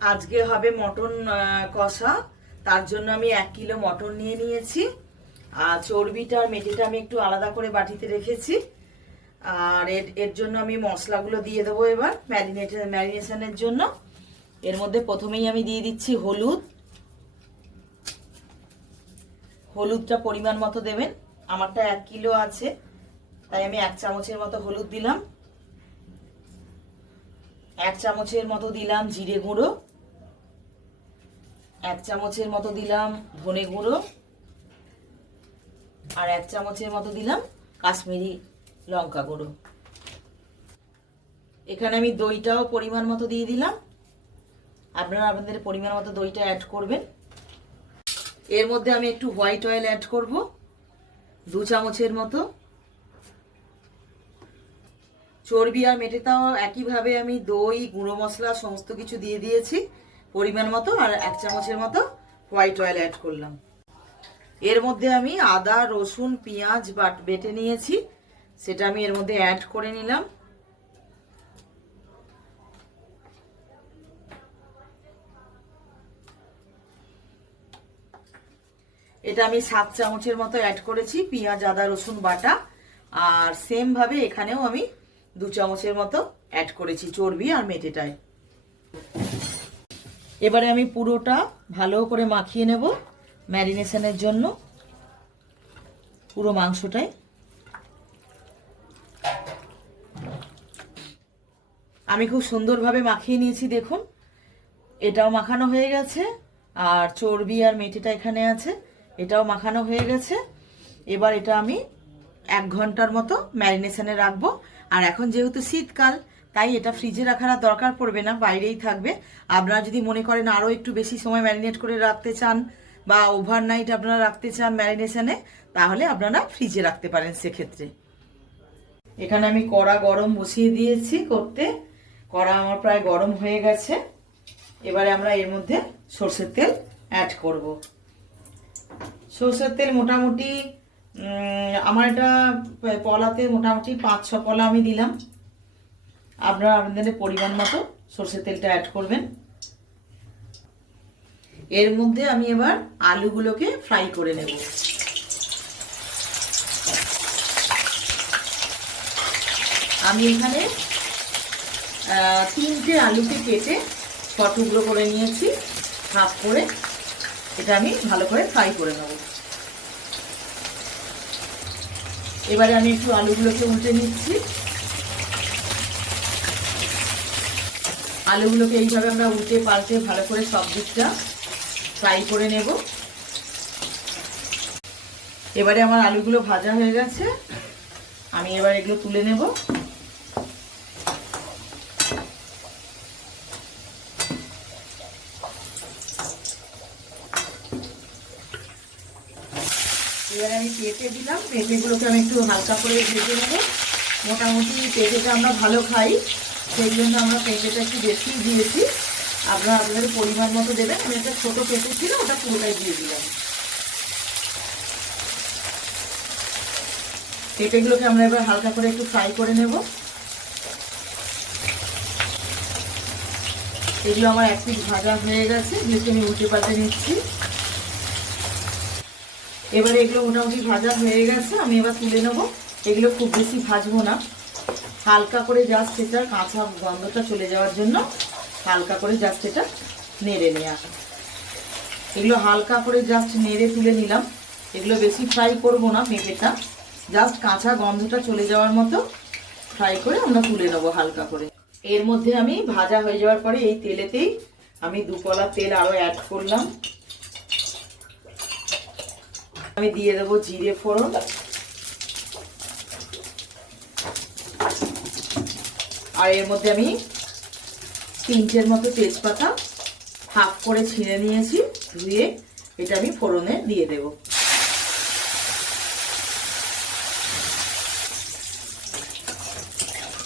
আজকে হবে মটন কষা। তার জন্য আমি 1 কিলো মটন নিয়ে নিয়েছি। আর চর্বিটা আর মেটেটা আমি একটু আলাদা করে বাটিতে রেখেছি। আর এর জন্য আমি মশলাগুলো দিয়ে দেবো এবার ম্যারিনেশনের জন্য। এর মধ্যে প্রথমেই আমি দিয়ে দিচ্ছি হলুদ। হলুদটা পরিমাণ মতো দেবেন। আমারটা 1 কিলো আছে, তাই আমি 1 চামচের মতো হলুদ দিলাম। 1 চামচের মতো দিলাম জিরে গুঁড়ো। 1 চামচের মতো দিলাম ধনে গুঁড়ো। আর 1 চামচের মতো দিলাম কাশ্মীরি লঙ্কা গুঁড়ো। এখানে আমি দইটাও পরিমাণ মতো দিয়ে দিলাম। আপনারা আপনাদের পরিমাণ মতো দইটা অ্যাড করবেন। এর মধ্যে আমি একটু হোয়াইট অয়েল অ্যাড করব 2 চামচের মতো। চর্বি আর মেটেটাও একইভাবে আমি দই, গুঁড়ো মশলা সমস্ত কিছু দিয়ে দিয়েছি পরিমাণ মতো। আর 1 চামচের মতো হোয়াইট অয়েল অ্যাড করলাম। এর মধ্যে আমি আদা, রসুন, পেঁয়াজ বেটে নিয়েছি, সেটা আমি এর মধ্যে অ্যাড করে নিলাম। এটা আমি 7 চামচের মতো অ্যাড করেছি পেঁয়াজ, আদা, রসুন বাটা। আর সেম ভাবে এখানেও আমি 2 চামচের মতো অ্যাড করেছি চর্বি আর মেটেটায়। এবারে আমি পুরোটা ভালো করে মাখিয়ে নেব ম্যারিনেশনের জন্য, পুরো মাংসটায়। আমি খুব সুন্দরভাবে মাখিয়ে নিয়েছি, দেখুন এটাও মাখানো হয়ে গেছে। আর চর্বি আর মেটেটা এখানে আছে, এটাও মাখানো হয়ে গেছে। এবার এটা আমি 1 ঘন্টার মতো ম্যারিনেশনে রাখবো। আর এখন যেহেতু শীতকাল, তাই এটা ফ্রিজে রাখার আর দরকার পড়বে না, বাইরেই থাকবে। আপনারা যদি মনে করেন আরও একটু বেশি সময় ম্যারিনেট করে রাখতে চান বা ওভারনাইট আপনারা রাখতে চান ম্যারিনেশনে, তাহলে আপনারা ফ্রিজে রাখতে পারেন সেক্ষেত্রে। এখানে আমি কড়া গরম বসিয়ে দিয়েছি করতে। কড়া আমার প্রায় গরম হয়ে গেছে। এবারে আমরা এর মধ্যে সরষের তেল অ্যাড করব। সরষের তেল মোটামুটি আমার এটা পলাতে মোটামুটি 5-6 পলা আমি দিলাম। আপনারা আপনাদের পরিমাণ মতো সরষের তেলটা অ্যাড করবেন। এর মধ্যে আমি এবার আলুগুলোকে ফ্রাই করে নেব। আমি এখানে 3টে আলুকে কেটে 6 টুকরো করে নিয়েছি, হাফ করে। এটা আমি ভালো করে ফ্রাই করে নেব। এবারে আমি একটু আলুগুলোকে উল্টে নিচ্ছি। আলুগুলোকে এইভাবে আমরা উল্টে পাল্টে ভালো করে সব দিকটা ফ্রাই করে নেব। এবারে আমার আলুগুলো ভাজা হয়ে গেছে, আমি এবার এগুলো তুলে নেব। এবারে আমি পেঁপে দিলাম। পেঁপেগুলোকে আমি একটু হালকা করে ভেজে নেব। মোটামুটি পেঁপেটা আমরা ভালো খাই, সেই জন্য আমরা পেঁপেটা একটু বেশি দিয়েছি। আপনারা আপনাদের পরিমাণ মতো দেবেন। আমি একটা ছোটো পেঁপে ছিল, ওটা পুরোটাই দিয়ে দিলাম। পেঁপেগুলোকে আমরা এবার হালকা করে একটু ফ্রাই করে নেব। এগুলো আমার 1 পিঠ ভাজা হয়ে গেছে, এগুলোকে আমি উল্টে পাল্টে নিচ্ছি। এবারে এগুলো মোটামুটি ভাজা হয়ে গেছে, আমি এবার তুলে নেবো। এগুলো খুব বেশি ভাজবো না, হালকা করে জাস্ট এটা কাঁচা গন্ধটা চলে যাওয়ার জন্য হালকা করে জাস্ট এটা নেড়ে নেওয়া। এগুলো হালকা করে জাস্ট নেড়ে তুলে নিলাম। এগুলো বেশি ফ্রাই করব না, পেঁপেটা জাস্ট কাঁচা গন্ধটা চলে যাওয়ার মতো ফ্রাই করে আমরা তুলে নেবো হালকা করে। এর মধ্যে আমি ভাজা হয়ে যাওয়ার পরে এই তেলেতেই আমি 2 কলা তেল আরও অ্যাড করলাম। আমি দিয়ে দেবো জিরে ফোড়ন। আর এর মধ্যে আমি 3টের মতো তেজপাতা হাফ করে ছিঁড়ে নিয়েছি, ধুয়ে এটা আমি ফোড়নে দিয়ে দেব।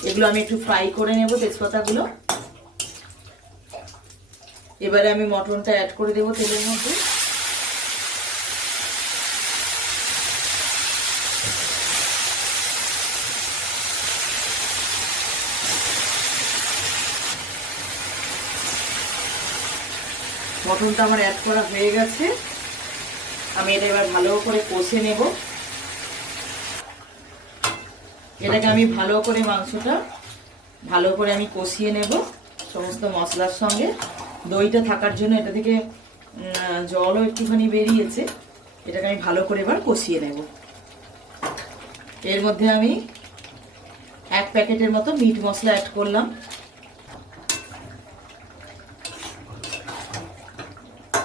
এগুলো আমি একটু ফ্রাই করে নেব তেজপাতাগুলো। এবারে আমি মটনটা অ্যাড করে দেবো তেলের মধ্যে। মটনটা আমার অ্যাড করা হয়ে গেছে। আমি এটা এবার ভালো করে কষে নেব। এটাকে আমি ভালো করে মাংসটা ভালো করে আমি কষিয়ে নেব সমস্ত মশলার সঙ্গে। দইটা থাকার জন্য এটা থেকে জলও একটুখানি বেরিয়েছে। এটাকে আমি ভালো করে এবার কষিয়ে নেব। এর মধ্যে আমি 1 প্যাকেটের মতো মিট মশলা অ্যাড করলাম।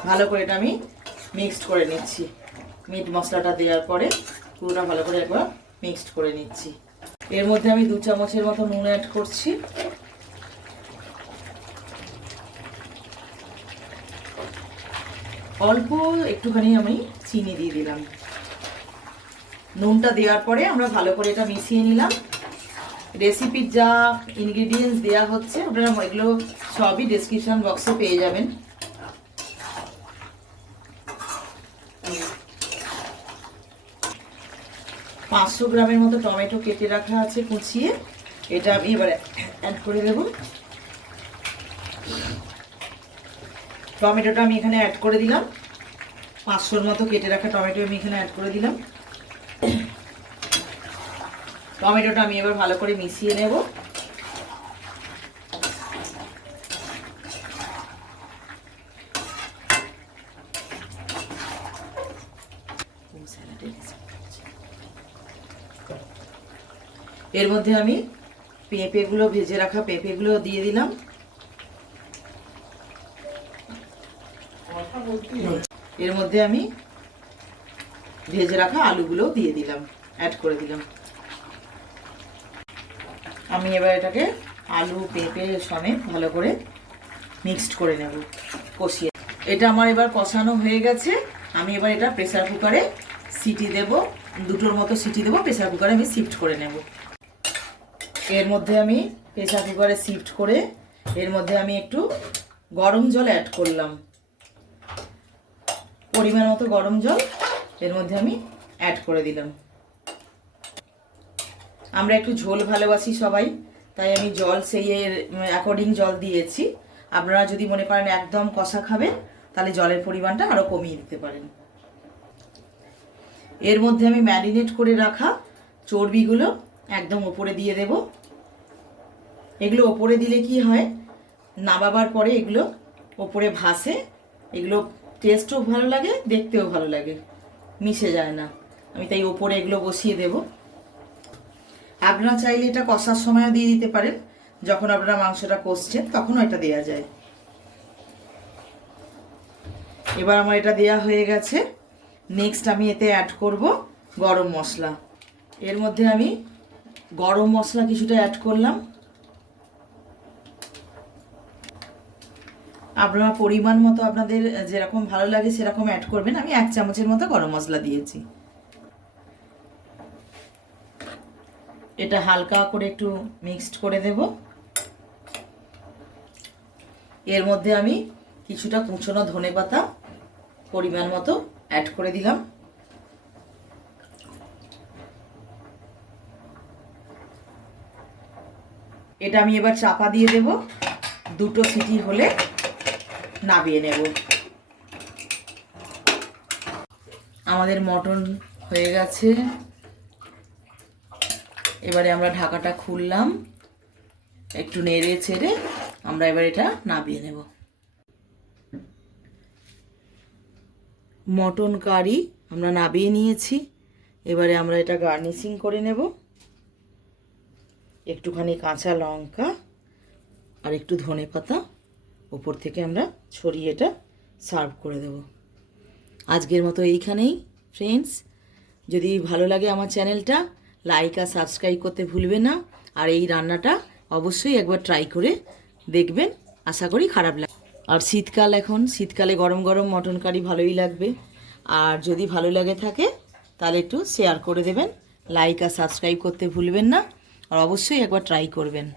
ভালো করে এটা আমি মিক্সড করে নিচ্ছি। মিট মশলাটা দেওয়ার পরে পুরোটা ভালো করে একবার মিক্সড করে নিচ্ছি। এর মধ্যে আমি 2 চামচের মতো নুন অ্যাড করছি। অল্প একটুখানি আমি চিনি দিয়ে দিলাম। নুনটা দেওয়ার পরে আমরা ভালো করে এটা মিশিয়ে নিলাম। রেসিপির যা ইনগ্রিডিয়েন্টস দেওয়া হচ্ছে আপনারা এগুলো সবই ডেসক্রিপশন বক্সে পেয়ে যাবেন। পাঁচশো গ্রামের মতো টমেটো কেটে রাখা আছে কুচিয়ে, এটা আমি এবার অ্যাড করে দেব। টমেটোটা আমি এখানে অ্যাড করে দিলাম। 500-র মতো কেটে রাখা টমেটো আমি এখানে অ্যাড করে দিলাম। টমেটোটা আমি এবার ভালো করে মিশিয়ে নেব। এর মধ্যে আমি পেঁপেগুলো ভেজে রাখা পেঁপেগুলো দিয়ে দিলাম। এর মধ্যে আমি ভেজে রাখা আলুগুলো দিয়ে দিলাম, অ্যাড করে দিলাম। আমি এবার এটাকে আলু পেঁপে সমেত ভালো করে মিক্সড করে নেব, কষিয়ে। এটা আমার এবার কষানো হয়ে গেছে। আমি এবার এটা প্রেসার কুকারে সিটি দেব, 2টোর মতো সিটি দেব। প্রেসার কুকারে আমি শিফট করে নেব। এর মধ্যে আমি প্রেসার কুকারে শিফট করে এর মধ্যে আমি একটু গরম জল অ্যাড করলাম। পরিমাণ মতো গরম জল এর মধ্যে আমি অ্যাড করে দিলাম। আমরা একটু ঝোল ভালোবাসি সবাই, তাই আমি জল সেই এর অ্যাকর্ডিং জল দিয়েছি। আপনারা যদি মনে করেন একদম কষা খাবেন তাহলে জলের পরিমাণটা আরও কমিয়ে দিতে পারেন। এর মধ্যে আমি ম্যারিনেট করে রাখা চর্বিগুলো একদম ওপরে দিয়ে দেব। এগুলো ওপরে দিলে কি হয়, নামাবার পরে এগুলো ওপরে ভাসে। এগুলো টেস্টও ভালো লাগে, দেখতেও ভালো লাগে, মিশে যায় না। আমি তাই ওপরে এগুলো বসিয়ে দেব। আপনারা চাইলে এটা কষার সময়ও দিয়ে দিতে পারেন, যখন আপনারা মাংসটা কষছেন তখনও এটা দেওয়া যায়। এবার আমার এটা দেওয়া হয়ে গেছে। নেক্সট আমি এতে অ্যাড করব গরম মশলা। এর মধ্যে আমি গরম মশলা কিছুটা অ্যাড করলাম। আপনারা পরিমাণ মতো আপনাদের যেরকম ভালো লাগে সেরকম অ্যাড করবেন। আমি 1 চামচের মতো গরম মশলা দিয়েছি। এটা হালকা করে একটু মিক্সড করে দেব। এর মধ্যে আমি কিছুটা কুচনো ধনেপাতা পরিমাণ মতো অ্যাড করে দিলাম। এটা আমি এবার চাপা দিয়ে দেব। 2টো সিটি হলে নামিয়ে নেব। আমাদের মটন হয়ে গেছে। এবারে আমরা ঢাকাটা খুললাম, একটু নেড়ে ছেড়ে আমরা এবার এটা নামিয়ে নেব। মটন কারি আমরা নামিয়ে নিয়েছি। এবারে আমরা এটা গার্নিশিং করে নেব। একটুখানি কাঁচা লঙ্কা আর একটু ধনেপাতা ওপর থেকে আমরা ছড়িয়ে এটা সার্ভ করে দেব। আজকের মতো এইখানেই ফ্রেন্ডস। যদি ভালো লাগে আমার চ্যানেলটা লাইক আর সাবস্ক্রাইব করতে ভুলবেন না। আর এই রান্নাটা অবশ্যই একবার ট্রাই করে দেখবেন, আশা করি খারাপ লাগে। আর শীতকাল, এখন শীতকালে গরম গরম মটন কারি ভালোই লাগবে। আর যদি ভালো লাগে থাকে তাহলে একটু শেয়ার করে দেবেন, লাইক আর সাবস্ক্রাইব করতে ভুলবেন না। আর অবশ্যই একবার ট্রাই করবেন।